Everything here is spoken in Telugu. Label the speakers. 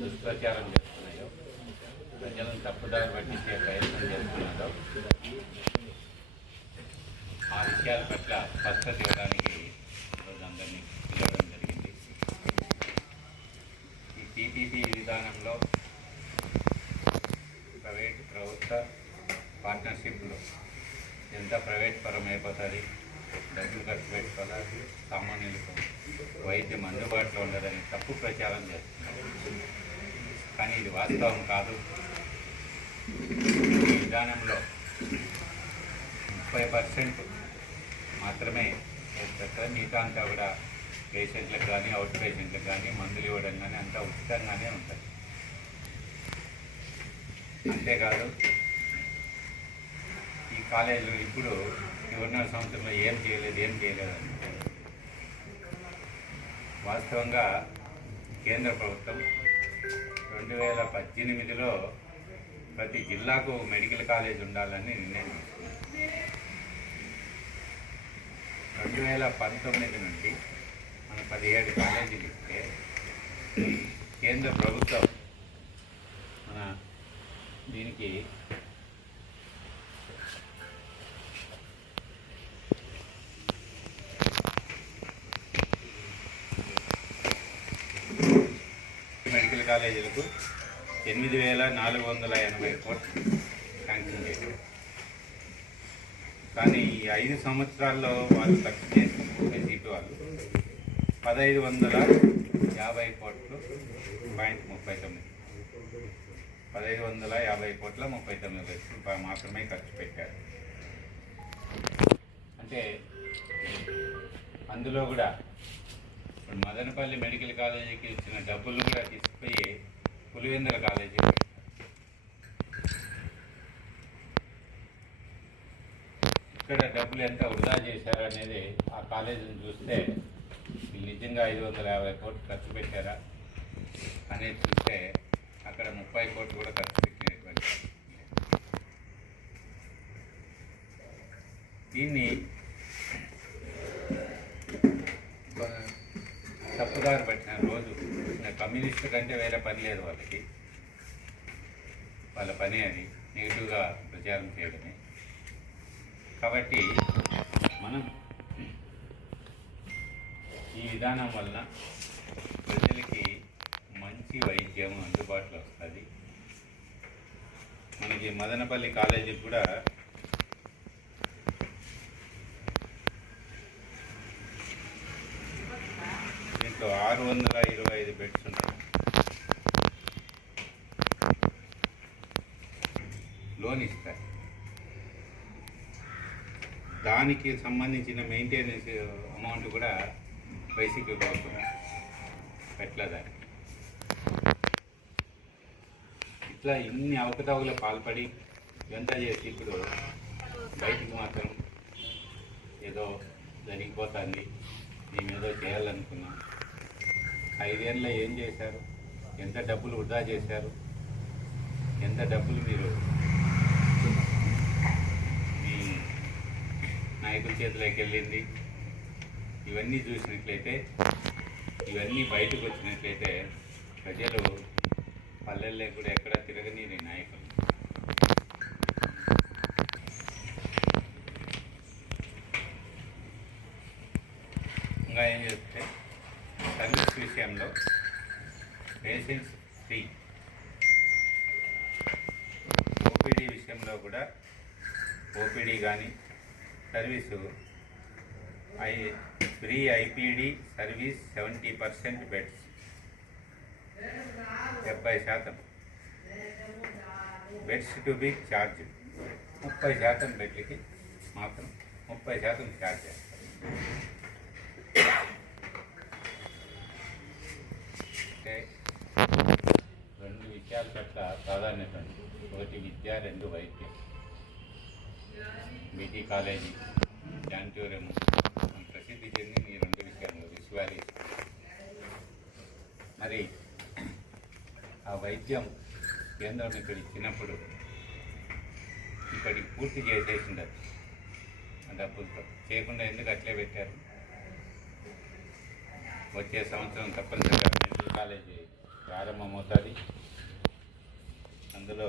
Speaker 1: దుష్ప్రచారం చేస్తున్నాయో ప్రజలను తప్పుదారి పట్టించే ప్రయత్నం చేస్తున్నారో ఆ విషయాల పట్ల స్పష్టత ఇవ్వడానికి ఈరోజు అందరినీ పిలవడం జరిగింది. ఈ పీపీపీ విధానంలో ప్రైవేట్ ప్రభుత్వ పార్ట్నర్షిప్లో ఎంత ప్రైవేట్ పరం అయిపోతుంది? డబ్బులు ఖర్చు పెట్టుకోవాలి సామాన్యులకు వైద్యం అందుబాటులో ఉండదని తప్పు ప్రచారం చేస్తున్నారు. కానీ ఇది వాస్తవం కాదు. ఈ విధానంలో ముప్పై పర్సెంట్ మాత్రమే చేస్తారు మిగతా అంతా కూడా పేషెంట్లకు కానీ అవుట్ పేషెంట్లకు కానీ మందులు ఇవ్వడం కానీ అంతా ఉచితంగానే ఉంటుంది. అంతేకాదు ఈ కాలేజీలో ఇప్పుడు ఈ సంవత్సరంలో ఏం చేయలేదు ఏం చేయలేదు అంటే వాస్తవంగా కేంద్ర ప్రభుత్వం రెండు వేల పద్దెనిమిదిలో ప్రతి జిల్లాకు మెడికల్ కాలేజ్ ఉండాలని నిర్ణయం రెండు వేల పంతొమ్మిది నుండి మన పదిహేడు కాలేజీలు ఇస్తే కేంద్ర ప్రభుత్వం మన దీనికి మెడికల్ కాలేజీలకు ఎనిమిది వేల నాలుగు వందల ఎనభై కోట్లు శాంక్షన్ చేశారు. కానీ ఈ ఐదు సంవత్సరాల్లో వాళ్ళు ఖర్చు చేసిన వైసీపీ వాళ్ళు. పదహైదు వందల యాభై కోట్లు పాయింట్ ముప్పై తొమ్మిది. పదహైదు వందల యాభై కోట్ల ముప్పై తొమ్మిది లక్షలు మాత్రమే ఖర్చు పెట్టారు. అంటే అందులో కూడా ఇప్పుడు మదనపల్లి మెడికల్ కాలేజీకి ఇచ్చిన డబ్బులు కూడా తీసుకుపోయి పులివెందుల కాలేజీ ఇక్కడ డబ్బులు ఎంత వృధా చేశారనేది ఆ కాలేజీని చూస్తే వీళ్ళు నిజంగా ఐదు వందల యాభై కోట్లు ఖర్చు పెట్టారా అనేది చూస్తే అక్కడ ముప్పై కోట్లు కూడా ఖర్చు పెట్టినటువంటి దీన్ని బ- తప్పుదారి పట్టిన రోజు కమ్యూనిస్టు కంటే వేరే పని లేదు వాళ్ళకి. వాళ్ళ పని అది నెగిటివ్గా ప్రచారం చేయడమే. కాబట్టి మనం ఈ విధానం వలన ప్రజలకి మంచి వైద్యం అందుబాటులో వస్తుంది. మనకి మదనపల్లి కాలేజీకి కూడా దీంట్లో ఆరు వందల ఇరవై ఐదు బెడ్స్ ఉన్నాయి లోన్ ఇస్తారు దానికి సంబంధించిన మెయింటెనెన్స్ అమౌంట్ కూడా వైసీపీ ప్రభుత్వం పెట్టలేదాన్ని ఇట్లా ఇన్ని అవకతవకలు పాల్పడి ఇదంతా చేసి ఇప్పుడు బయటికి మాత్రం ఏదో జరిగిపోతుంది మేము ఏదో చేయాలనుకున్నాం. ఐదేళ్ళలో ఏం చేశారు? ఎంత డబ్బులు వృధా చేశారు? ఎంత డబ్బులు మీరు నాయకుల చేతిలోకి వెళ్ళింది ఇవన్నీ చూసినట్లయితే ఇవన్నీ బయటకు వచ్చినట్లయితే ప్రజలు పల్లెల్లో కూడా ఎక్కడ తిరగనీరు నాయకులు. ఇంకా ఏం చెప్తే సర్వీస్ విషయంలో పేషెంట్స్ ఫ్రీ. ఓపీడీ విషయంలో కూడా ఓపీడీ కానీ service I free IPD service seventy percent beds. డెబ్బై శాతం. బెడ్స్ టు బి ఛార్జ్ ముప్పై శాతం బెడ్లకి మాత్రం ముప్పై శాతం ఛార్జ్ చేస్తారు. అంటే రెండు విషయాల పట్ల ప్రాధాన్యత. ఉంది ఒకటి విద్య రెండు వైద్యం. బీటీ కాలేజీ శాంతివరం ప్రసిద్ధి చెందిన ఈ రెండు విషయాలు విశ్వాలి మరి ఆ వైద్యం కేంద్రం ఇక్కడ ఇచ్చినప్పుడు ఇక్కడికి పూర్తి చేసేసింది అది. ఆ డబ్బులతో. చేయకుండా ఎందుకు అట్లే పెట్టారు? వచ్చే సంవత్సరం తప్పనిసరిగా మెడికల్ కాలేజీ ప్రారంభమవుతుంది. అందులో